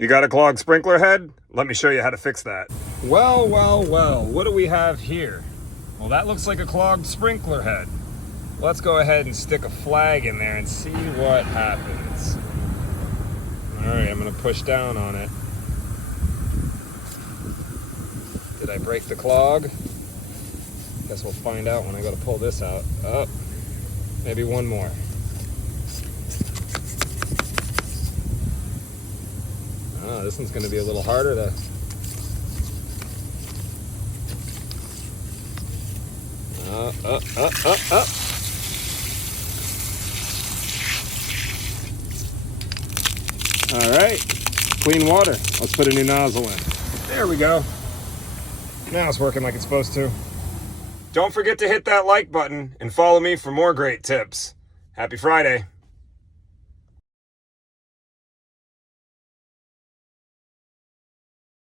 You got a clogged sprinkler head? Let me show you how to fix that. Well, what do we have here? Well, that looks like a clogged sprinkler head. Let's go ahead and stick a flag in there and see what happens. All right, I'm gonna push down on it. Did I break the clog? Guess we'll find out when I go to pull this out. Oh, maybe one more. Oh, this one's gonna be a little harder to... Up. All right, clean water. Let's put a new nozzle in. There we go. Now it's working like it's supposed to. Don't forget to hit that like button and follow me for more great tips. Happy Friday.